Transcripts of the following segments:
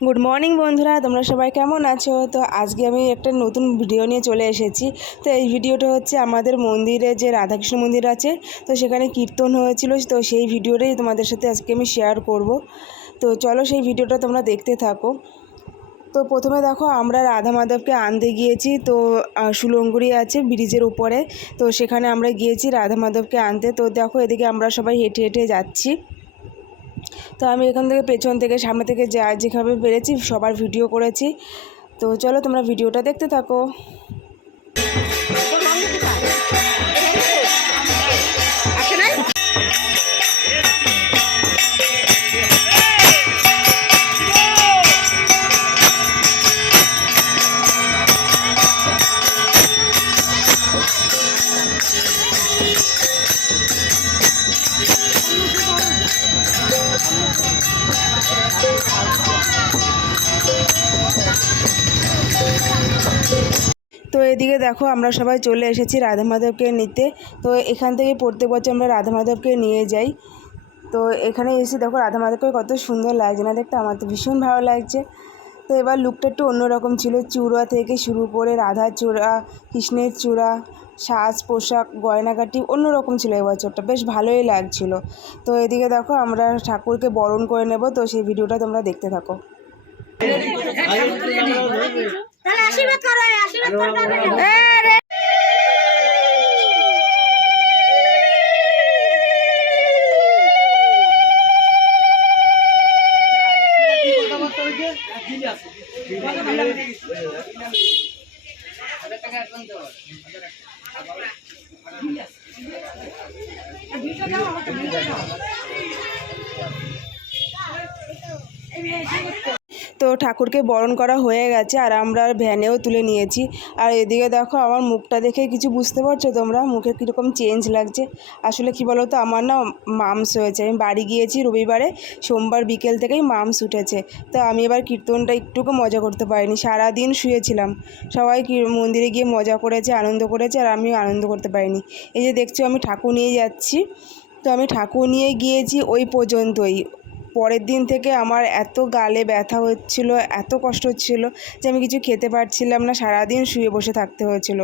Good morning বন্ধুরা। তোমরা সবাই কেমন আছো? তো আজকে আমি একটা নতুন ভিডিও নিয়ে চলে এসেছি। তো এই ভিডিওটা হচ্ছে আমাদের মন্দিরে যে রাধাকৃষ্ণ মন্দির আছে তো সেখানে কীর্তন হয়েছিল। তো সেই ভিডিওটাই তোমাদের সাথে আজকে আমি শেয়ার করব। তো চলো সেই ভিডিওটা তোমরা দেখতে থাকো। তো প্রথমে দেখো আমরা রাধা মাধবকে আনতে গিয়েছি। তো আহ, সুলঙ্গুরি আছে ব্রিজের উপরে। তো সেখানে আমরা গিয়েছি রাধা মাধবকে আনতে। তো দেখো এদিকে আমরা সবাই হেঁটে হেঁটে যাচ্ছি। তো আমি এখান থেকে পেছন থেকে সামনে থেকে যা যেভাবে পেরেছি সবার ভিডিও করেছি। তো চলো তোমরা ভিডিওটা দেখতে থাকো। দেখো আমরা সবাই চলে এসেছি রাধা মাধবকে নিতে তো এখান থেকে প্রত্যেক বছর আমরা রাধা মাধবকে নিয়ে যাই তো এখানে এসে দেখো রাধা মাধবকে কত সুন্দর লাগছে না দেখতে আমার তো ভীষণ ভালো লাগছে তো এবার লুকটা একটু অন্যরকম ছিল চূড়া থেকে শুরু করে রাধার চূড়া কৃষ্ণের চূড়া সাজ পোশাক গয়নাগাটি অন্যরকম ছিল এবছরটা বেশ ভালোই লাগছিল তো এদিকে দেখো আমরা ঠাকুরকে বরণ করে নেব তো সেই ভিডিওটা তোমরা দেখতে থাকো তাহলে আশীর্বাদ করো আশীর্বাদ করো তো ঠাকুরকে বরণ করা হয়ে গেছে আর আমরা ভ্যানেও তুলে নিয়েছি। আর এদিকে দেখো আমার মুখটা দেখে কিছু বুঝতে পারছ তোমরা? মুখে কীরকম চেঞ্জ লাগছে। আসলে কি বলো তো আমার না মামস হয়েছে আমি বাড়ি গিয়েছি রবিবারে, সোমবার বিকেল থেকেই মামস উঠেছে। তো আমি এবার কীর্তনটা একটুকু মজা করতে পারিনি। সারাদিন শুয়েছিলাম। সবাই মন্দিরে গিয়ে মজা করেছে, আনন্দ করেছে আর আমিও আনন্দ করতে পারিনি। এই যে দেখছ আমি ঠাকুর নিয়ে যাচ্ছি। তো আমি ঠাকুর নিয়ে গিয়েছি ওই পর্যন্তই। পরের দিন থেকে আমার এত গালে ব্যথা হচ্ছিল, এত কষ্ট হচ্ছিল যে আমি কিছু খেতে পারছিলাম না, সারাদিন শুয়ে বসে থাকতে হয়েছিল।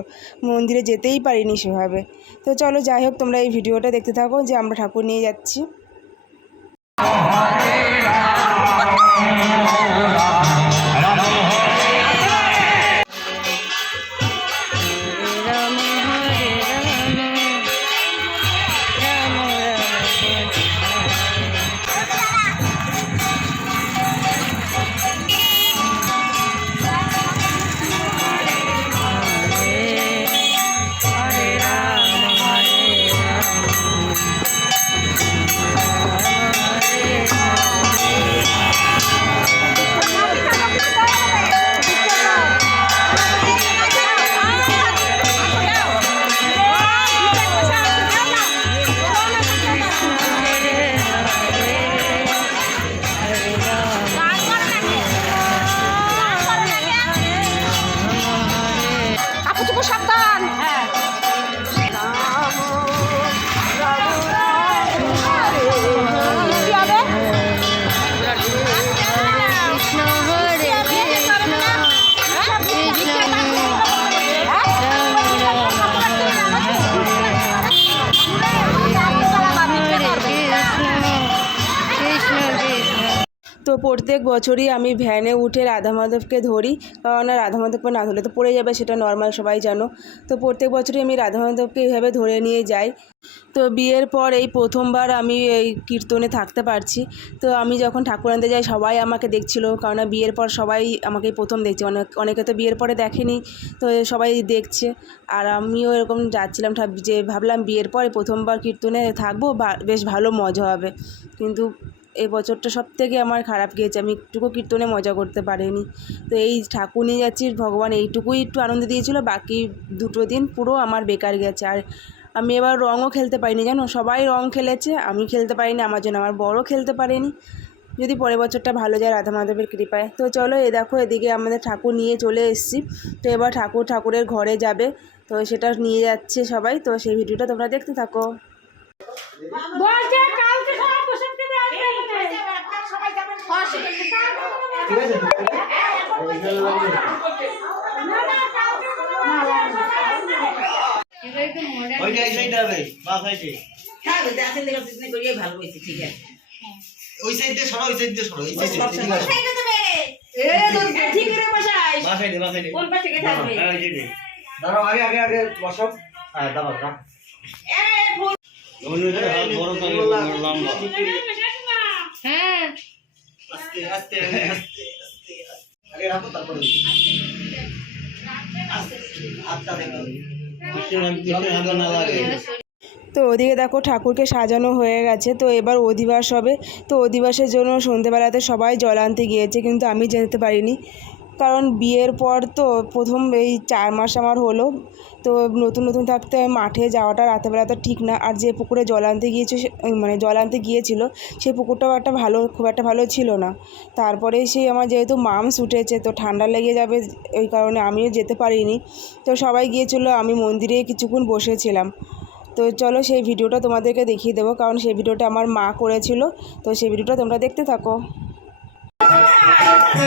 মন্দিরে যেতেই পারিনি সেভাবে। তো চলো যাই হোক, তোমরা এই ভিডিওটা দেখতে থাকো যে আমরা ঠাকুর নিয়ে যাচ্ছি। প্রত্যেক বছরই আমি ভ্যানে উঠে রাধা মাধবকে ধরি। কারণ রাধা মাধবকে না ধরলে তো পড়ে যাবে, সেটা নর্মাল সবাই জানো। তো প্রত্যেক বছরই আমি রাধা মাধবকে এইভাবে ধরে নিয়ে যাই। তো বিয়ের পর এই প্রথমবার আমি এই কীর্তনে থাকতে পারছি। তো আমি যখন ঠাকুর আনতে যাই, সবাই আমাকে দেখছিল কারণ বিয়ের পর সবাই আমাকে প্রথম দেখছে। অনেক, অনেকে তো বিয়ের পরে দেখেনি, তো সবাই দেখছে। আর আমিও এরকম যাচ্ছিলাম যে ভাবলাম বিয়ের পরে প্রথমবার কীর্তনে থাকব বেশ ভালো মজা হবে। কিন্তু এই বছরটা সব থেকে আমার খারাপ গিয়েছে। আমি একটুকু কীর্তনে মজা করতে পারিনি। তো এই ঠাকুর নিয়ে যাচ্ছি ভগবান এইটুকুই একটু আনন্দ দিয়েছিল, বাকি দুটো দিন পুরো আমার বেকার গেছে। আর আমি এবার রঙও খেলতে পারিনি, জানো? সবাই রং খেলেছে, আমি খেলতে পারিনি, আমার জন্য আমার বড় খেলতে পারেনি। যদি পরের বছরটা ভালো যায়, রাধা মাধবের কৃপায়। তো চলো, এ দেখো, এদিকে আমাদের ঠাকুর নিয়ে চলে এসেছি। তো এবার ঠাকুর ঠাকুরের ঘরে যাবে। তো সেটা নিয়ে যাচ্ছে সবাই। তো সেই ভিডিওটা তোমরা দেখতে থাকো। বলছে কালকে সব পোশাক কিনে আসবে সবাই যাবেন ওইটা এই সাইডে হবে বা সাইডে ওই সাইড দিয়ে সরো ওই সাইড দিয়ে সরো এই সাইডে ঠিক বা সাইডে বা সাইডে হ্যাঁ সাইডে হ্যাঁ লম্বা হ্যাঁ। আস্তে আস্তে আস্তে আস্তে আগে রাখো তারপরে হাতটা দেখো। না লাগে। তো ওদিকে দেখো ঠাকুরকে সাজানো হয়ে গেছে তো এবার অধিবাস হবে। তো অধিবাসের জন্য সন্ধেবেলাতে সবাই জল আনতে গিয়েছে কিন্তু আমি যেতে পারিনি। কারণ বিয়ের পর তো প্রথম এই চার মাস আমার হলো, তো নতুন নতুন থাকতে মাঠে যাওয়াটা রাতেবেলা তো ঠিক না। আর যে পুকুরে জল আনতে গিয়েছে মানে জল আনতে গিয়েছিল সেই পুকুরটাও একটা ভালো, খুব একটা ভালো ছিল না। তারপরে সেই আমার যেহেতু মামস উঠেছে, তো ঠান্ডা লেগে যাবে, ওই কারণে আমিও যেতে পারিনি। তো সবাই গিয়েছিল, আমি মন্দিরে কিছুক্ষণ বসেছিলাম। তো চলো সেই ভিডিওটা তোমাদেরকে দেখিয়ে দেবো, কারণ সেই ভিডিওটা আমার মা করেছিল। তো সেই ভিডিওটা তোমরা দেখতে থাকো। পাঁচশো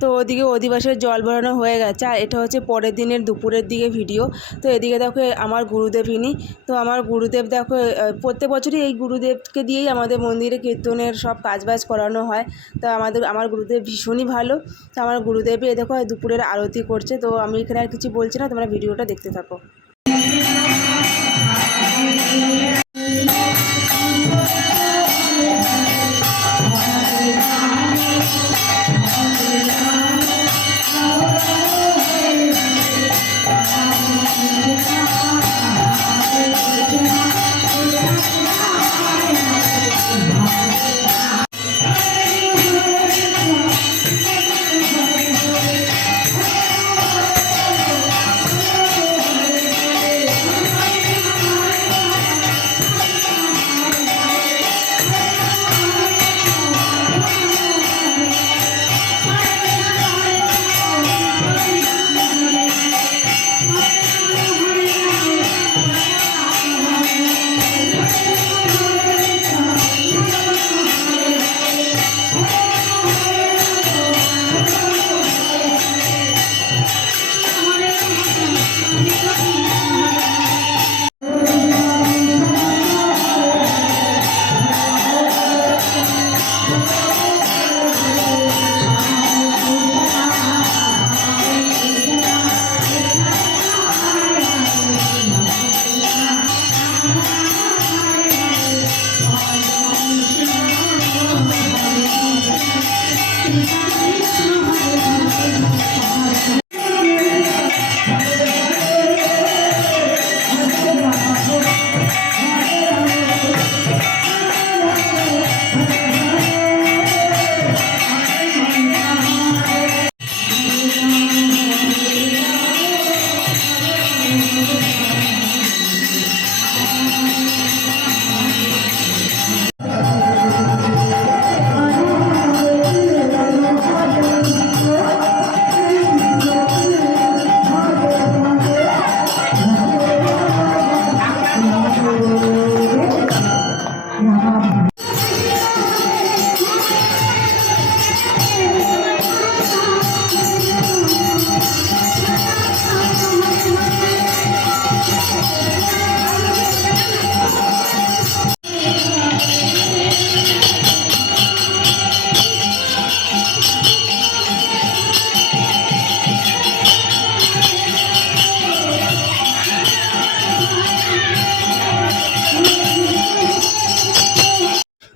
তো ওদিকে অধিবাসের জল ভরানো হয়ে গেছে, আর এটা হচ্ছে পরের দিনের দুপুরের দিকে ভিডিও। তো এদিকে দেখো আমার গুরুদেব ইনি। তো আমার গুরুদেব দেখো প্রত্যেক বছরই এই গুরুদেবকে দিয়েই আমাদের মন্দিরে কীর্তনের সব কাজবাজ করানো হয়। তো আমাদের, আমার গুরুদেব ভীষণই ভালো। তো আমার গুরুদেবই এ দেখো দুপুরের আরতি করছে। তো আমি এখানে আর কিছু বলছি না, তোমরা ভিডিওটা দেখতে থাকো।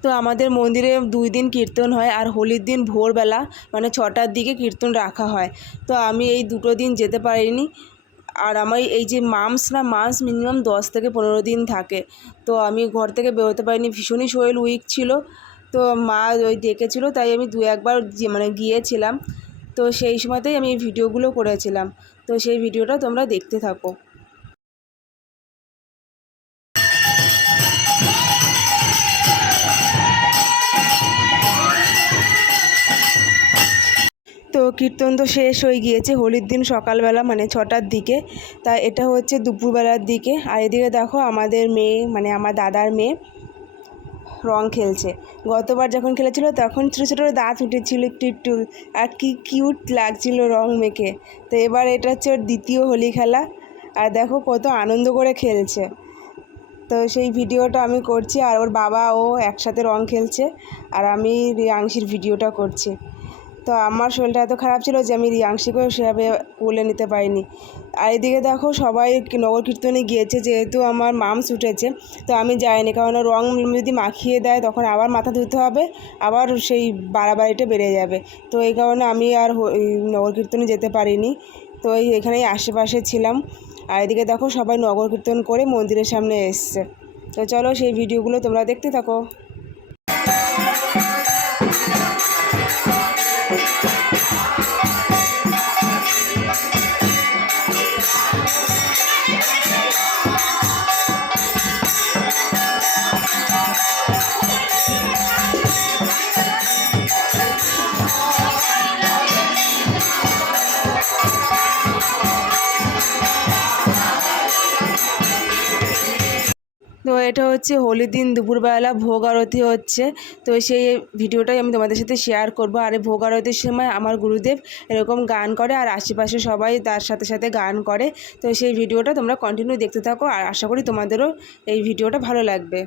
তো আমাদের মন্দিরে দুই দিন কীর্তন হয় আর হোলির দিন ভোরবেলা মানে ছটার দিকে কীর্তন রাখা হয়। তো আমি এই দুটো দিন যেতে পারিনি। আর আমার এই যে মামস না মাস মিনিমাম দশ থেকে পনেরো দিন থাকে। তো আমি ঘর থেকে বেরোতে পারিনি। ভীষণই শরীর উইক ছিল। তো মা ওই ডেকেছিলো, তাই আমি দু একবার মানে গিয়েছিলাম। তো সেই সময়তেই আমি এই ভিডিওগুলো করেছিলাম। তো সেই ভিডিওটা তোমরা দেখতে থাকো। তো কীর্তন তো শেষ হয়ে গিয়েছে, হোলির দিন সকালবেলা মানে ছটার দিকে। তা এটা হচ্ছে দুপুরবেলার দিকে। আর এদিকে দেখো আমাদের মেয়ে মানে আমার দাদার মেয়ে রং খেলছে। গতবার যখন খেলেছিল তখন ছোটো ছোটো দাঁত উঠেছিল একটু একটু, আর কি কিউট লাগছিল রং মেখে। তো এবার এটা হচ্ছে ওর দ্বিতীয় হোলি খেলা। আর দেখো কত আনন্দ করে খেলছে। তো সেই ভিডিওটা আমি করছি, আর ওর বাবা ও একসাথে রং খেলছে। আর আমি রিয়াংশির ভিডিওটা করছি। তো আমার শরীরটা এত খারাপ ছিল যে আমি রিয়াংশিকেও সেভাবে কোলে নিতে পারিনি। আর এদিকে দেখো সবাই নগর কীর্তনে গিয়েছে, যেহেতু আমার মামস উঠেছে তো আমি যাইনি। কারণ রং যদি মাখিয়ে দেয় তখন আবার মাথা ধুতে হবে, আবার সেই বাড়াবাড়িটা বেড়ে যাবে। তো এই কারণে আমি আর নগর কীর্তনে যেতে পারিনি। তো এখানেই আশেপাশে ছিলাম। আর এদিকে দেখো সবাই নগর কীর্তন করে মন্দিরের সামনে এসছে। তো চলো সেই ভিডিওগুলো তোমরা দেখতে থাকো। এটা হচ্ছে হোলির দিন, দুপুরবেলা ভোগ আরতি হচ্ছে। তো সেই ভিডিওটাই আমি তোমাদের সাথে শেয়ার করব। আর এই ভোগ আরতির সময় আমার গুরুদেব এরকম গান করে আর আশেপাশে সবাই তার সাথে সাথে গান করে। তো সেই ভিডিওটা তোমরা কন্টিনিউ দেখতে থাকো। আর আশা করি তোমাদেরও এই ভিডিওটা ভালো লাগবে।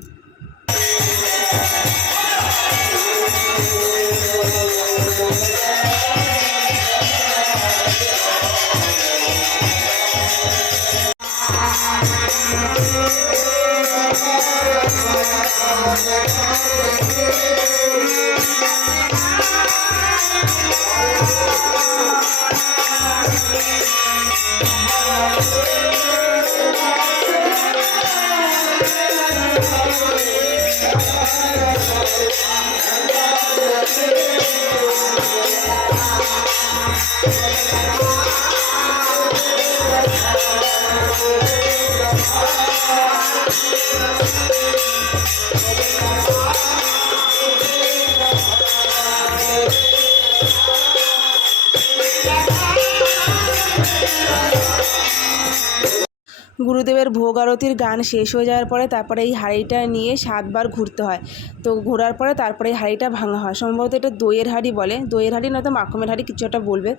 গুরুদেবের ভোগ আরতির গান শেষ হয়ে যাওয়ার পরে তারপরে এই হাঁড়িটা নিয়ে সাতবার ঘুরতে হয়। তো ঘোরার পরে তারপরে এই হাঁড়িটা ভাঙা হয়। সম্ভবত এটা দইয়ের হাঁড়ি বলে। দইয়ের হাঁড়ি নয়তো মাখমের হাঁড়ি কিছু একটা বলবে।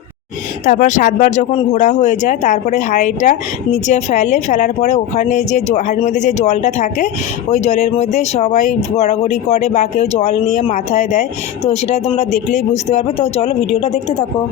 তারপর সাতবার যখন ঘোরা হয়ে যায়, তারপরে হাঁড়িটা নিচে ফেলে, ফেলার পরে ওখানে যে হাড়ির মধ্যে যে জলটা থাকে, ওই জলের মধ্যে সবাই গড়াগড়ি করে বা কেউ জল নিয়ে মাথায় দেয়। তো সেটা তোমরা দেখলেই বুঝতে পারবে। তো চলো ভিডিওটা দেখতে থাকো।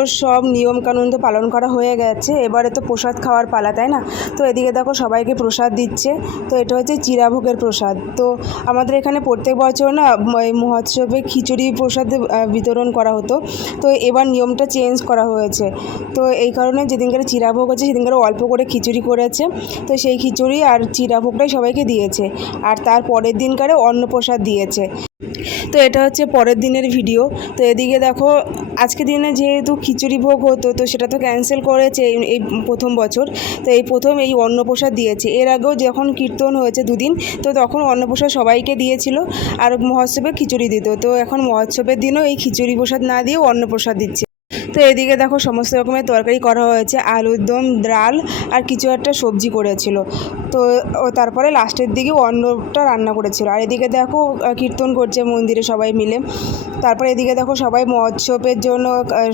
পুজোর সব নিয়মকানুন তো পালন করা হয়ে গেছে। এবারে তো প্রসাদ খাওয়ার পালা, তাই না? তো এদিকে দেখো সবাইকে প্রসাদ দিচ্ছে। তো এটা হচ্ছে চিরাভোগের প্রসাদ। তো আমাদের এখানে প্রত্যেক বছর না মহোৎসবে খিচুড়ি প্রসাদ বিতরণ করা হতো। তো এবার নিয়মটা চেঞ্জ করা হয়েছে। তো এই কারণে যেদিনকার চিরাভোগ হচ্ছে, সেদিনকার অল্প করে খিচুড়ি করেছে। তো সেই খিচুড়ি আর চিরাভোগটাই সবাইকে দিয়েছে। আর তার পরের দিনকারে অন্নপ্রসাদ দিয়েছে। তো এটা হচ্ছে পরের দিনের ভিডিও তো এদিকে দেখো আজকে দিনে যেহেতু খিচুড়ি ভোগ হতো, তো সেটা তো ক্যান্সেল করেছে এই- প্রথম বছর। তো এই প্রথম এই অন্নপ্রসাদ দিয়েছে। এর আগেও যখন কীর্তন হয়েছে দুদিন, তো তখন অন্নপ্রসাদ সবাইকে দিয়েছিল আর মহোৎসবে খিচুড়ি দিত। তো এখন মহোৎসবের দিনও এই খিচুড়ি প্রসাদ না দিয়েও অন্নপ্রসাদ দিচ্ছে। তো এদিকে দেখো সমস্ত রকমের তরকারি করা হয়েছে, আলুর দম, ডাল আর কিছু একটা সবজি করেছিল। তো ও তারপরে লাস্টের দিকে অন্নটা রান্না করেছিল। আর এদিকে দেখো কীর্তন করছে মন্দিরে সবাই মিলে। তারপরে এদিকে দেখো সবাই মহোৎসবের জন্য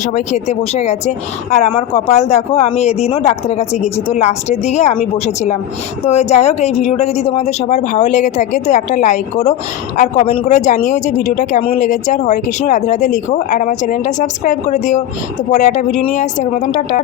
সবাই খেতে বসে গেছে। আর আমার কপাল দেখো, আমি এদিনও ডাক্তারের কাছে গেছি। তো লাস্টের দিকে আমি বসেছিলাম। তো যাই হোক, এই ভিডিওটা যদি তোমাদের সবার ভালো লেগে থাকে, তো একটা লাইক করো আর কমেন্ট করে জানিও যে ভিডিওটা কেমন লেগেছে। আর হরে কৃষ্ণ, রাধে রাধে লিখো। আর আমার চ্যানেলটা সাবস্ক্রাইব করে দিও। তো পরে একটা ভিডিও নিয়ে আসছি এখন মতন টাটা।